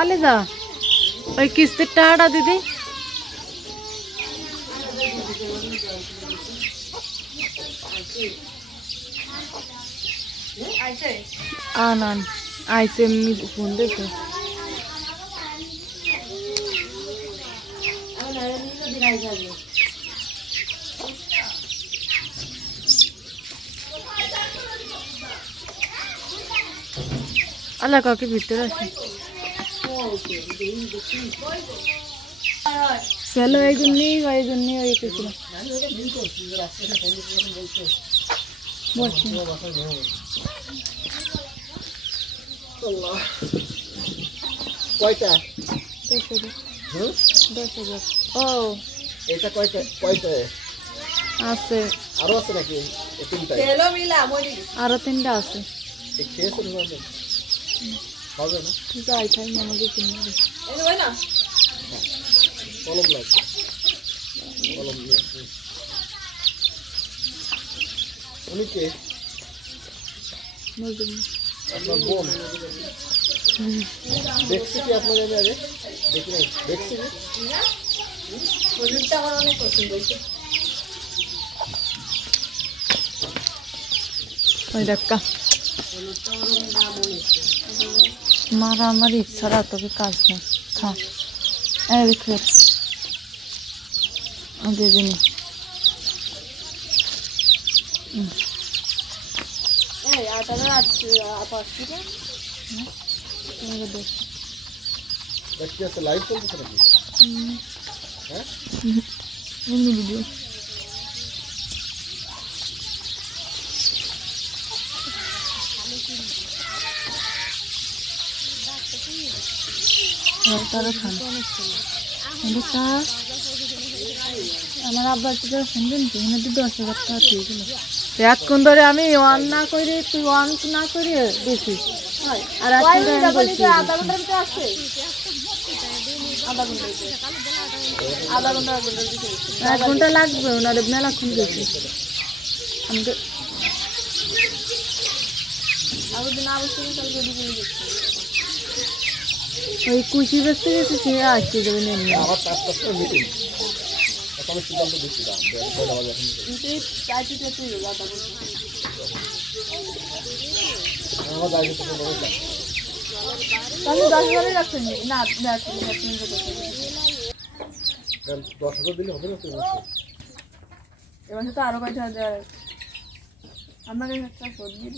আলিদা ওই কিস্তির টাকাটা দিদি আনান আইসে এমনি ফোন দেখে আল্লাহ কাকে ভিতরে আসে চলো এই জন্যই ওই কিছু কয়টা 10,000 ও এটা কয়টা আছে আরো আছে নাকি তিনটা আরো 3টা আছে খেয়েছেন হবে না যাই খাই আমাকে কিনবে কলম লাগবে কলম নিয়ে উনি কে আপনার বোন দেখছি কি আপনার আমি আগে দেখি নাই দেখছি হলুদটা আমার অনেক পছন্দ হয়েছে ওই দেখা মারামারি ছাড়া তোকে কাজ নেই খা দেখে দিদিনি দেখতে আছে লাইভ চলতেছে নাকি হ্যাঁ ভিডিও তারা খান আমার আব্বার শুনবেন কি এখানে 10,000 টাকা দিয়েছিল এতক্ষণ ধরে আমি অন না করে তুই অন না করে দেখি আর এক ঘন্টা লাগবে ওনার মেলাক্ষণ গেছি আমি তো ওই কুচি বেচতে গেছি সে আসতে যাবে নেমে আমার 5টা মিটিং আমি সিদ্ধান্ত দিচ্ছি আমার দায়িত্ব আমি 10,000 রাখছেন না 10,000 দিলে হবে না তো এবার তো আরো কয়টা আপনাকে একটা সবজি